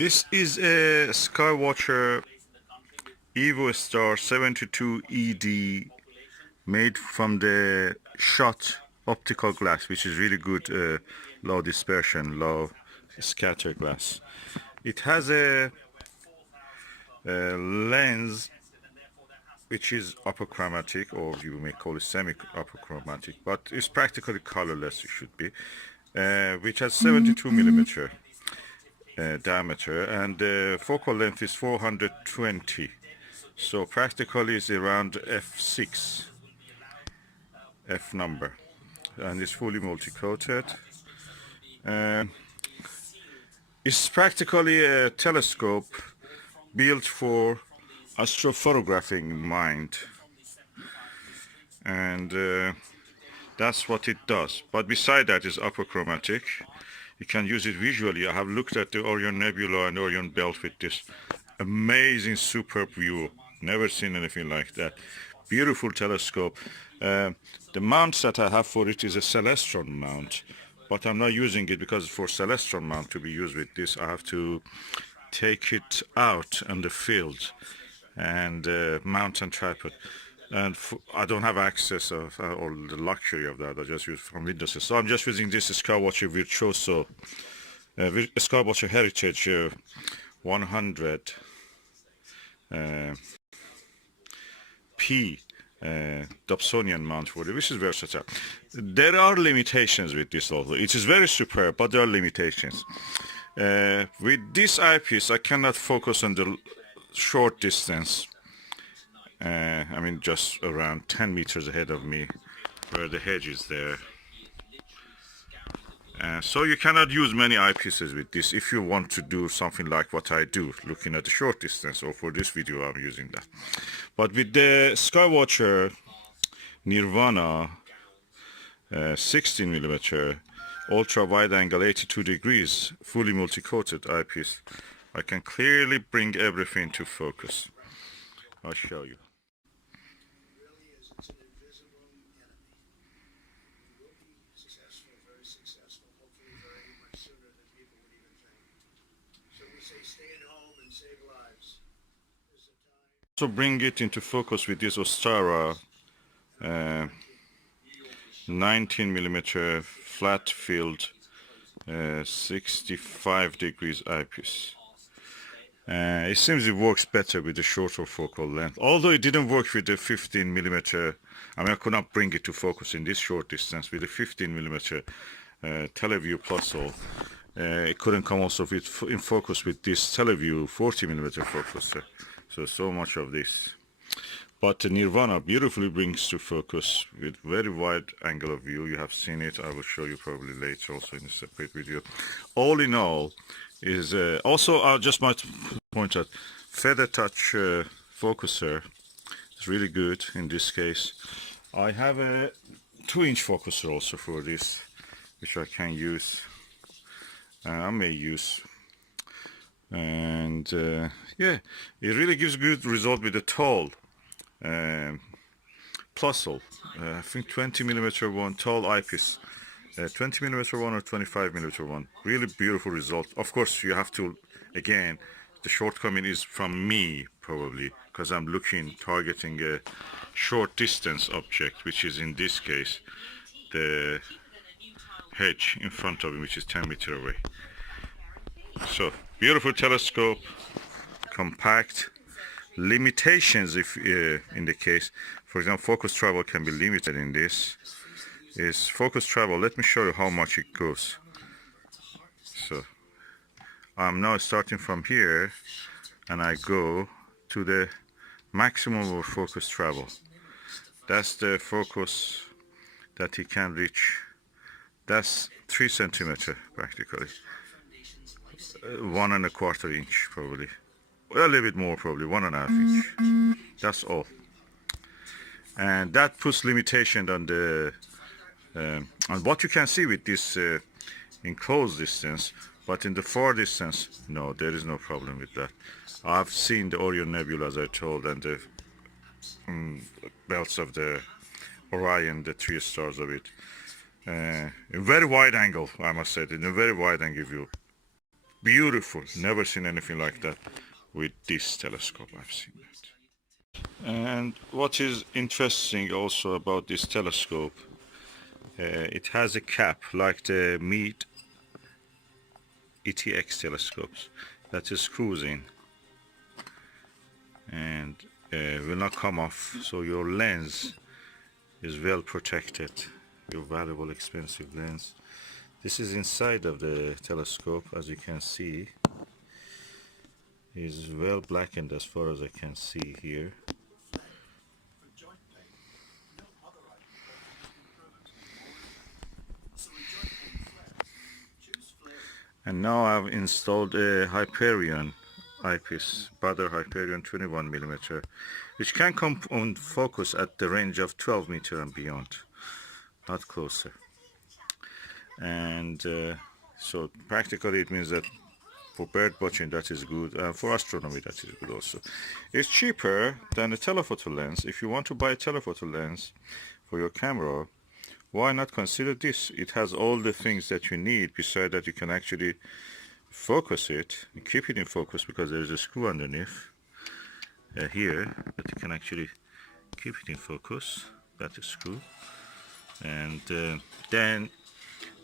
This is a Skywatcher Evostar 72 ED made from the shot optical glass, which is really good, low dispersion, low scatter glass. It has a lens which is apochromatic, or you may call it semi-apochromatic, but it's practically colorless, it should be, which has 72 millimeter diameter, and the focal length is 420, so practically it's around f6 f number, and it's fully multi-coated. It's practically a telescope built for astrophotographing mind, and that's what it does. But beside that is apochromatic. You can use it visually. I have looked at the Orion Nebula and Orion Belt with this amazing, superb view. Never seen anything like that. Beautiful telescope. The mount that I have for it is a Celestron mount, but I'm not using it because for Celestron mount to be used with this, I have to take it out on the field and mount on tripod. And I don't have access of or the luxury of that. I just use from Windows. So I'm just using this Skywatcher Virtuoso, Skywatcher Heritage 100 P Dobsonian mount for it, which is versatile. There are limitations with this also. It is very superb, but there are limitations. With this eyepiece, I cannot focus on the short distance. I mean, just around 10 meters ahead of me, where the hedge is there. So you cannot use many eyepieces with this if you want to do something like what I do, looking at the short distance, or for this video I'm using that. But with the Skywatcher Nirvana 16 millimeter ultra wide angle 82 degrees fully multi-coated eyepiece, I can clearly bring everything to focus. I'll show you. So bring it into focus with this Ostara 19 millimeter flat field 65 degrees eyepiece. It seems it works better with the shorter focal length, although it didn't work with the 15 millimeter. I mean, I could not bring it to focus in this short distance with the 15 millimeter TeleVue Plus. It couldn't come also in focus with this TeleVue 40 millimeter focuser. So much of this. But the Nirvana beautifully brings to focus with very wide angle of view. You have seen it. I will show you probably later also in a separate video. All in all, is also I just might point out feather touch focuser is really good in this case. I have a 2-inch focuser also for this, which I can use. I may use. And yeah, it really gives good result with the tall Plusle. I think 20 millimeter one tall eyepiece, 20 millimeter one or 25 millimeter one. Really beautiful result. Of course, you have to, again, the shortcoming is from me probably, because I'm targeting a short distance object, which is in this case the hedge in front of me, which is 10 meters away. So beautiful telescope, compact. Limitations, if in the case, for example, focus travel can be limited in this. Is focus travel. Let me show you how much it goes. So I'm now starting from here, and I go to the maximum of focus travel. That's the focus that he can reach. That's 3 centimeters practically. 1 1/4 inch probably, well, a little bit more probably, 1.5 inch. That's all, and that puts limitation on the on what you can see with this in close distance. But in the far distance, no, there is no problem with that. I've seen the Orion Nebula, as I told, and the belts of the Orion, the 3 stars of it, in very wide angle, I must say, in a very wide angle view. beautiful. Never seen anything like that with this telescope. I've seen that. And what is interesting also about this telescope, it has a cap like the Meade ETX telescopes that is screws in and will not come off, so your lens is well protected, your valuable expensive lens. This is inside of the telescope, as you can see. It is well blackened as far as I can see here. And now I've installed a Hyperion eyepiece, Butter Hyperion 21mm, which can come on focus at the range of 12 meter and beyond, not closer. And so practically it means that for bird watching that is good, for astronomy that is good also. It's cheaper than a telephoto lens. If you want to buy a telephoto lens for your camera, why not consider this? It has all the things that you need. Besides that, you can actually focus it and keep it in focus because there's a screw underneath here that you can actually keep it in focus. That is screw. And then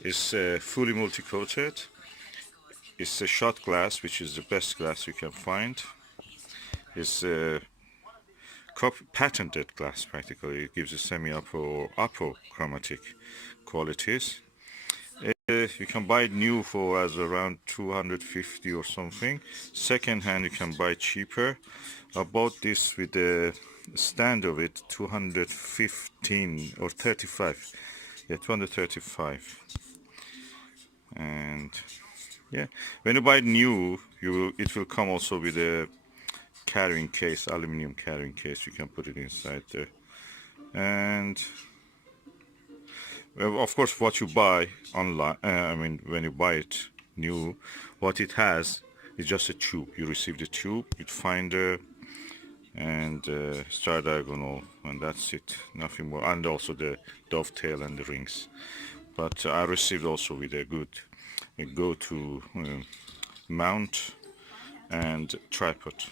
it's fully multi-coated. It's a shot glass, which is the best glass you can find. It's patented glass practically. It gives a semi-apo or apochromatic qualities. You can buy it new for as around 250 or something. Second hand you can buy cheaper. I bought this with the stand of it 215 or 35. Yeah, 235. And yeah, when you buy it new, it will come also with a carrying case, aluminum carrying case. You can put it inside there. And of course, what you buy online, when you buy it new, what it has is just a tube. You receive the tube, you finder, and star diagonal, and that's it. Nothing more. And also the dovetail and the rings. But I received also with a good go-to mount and tripod.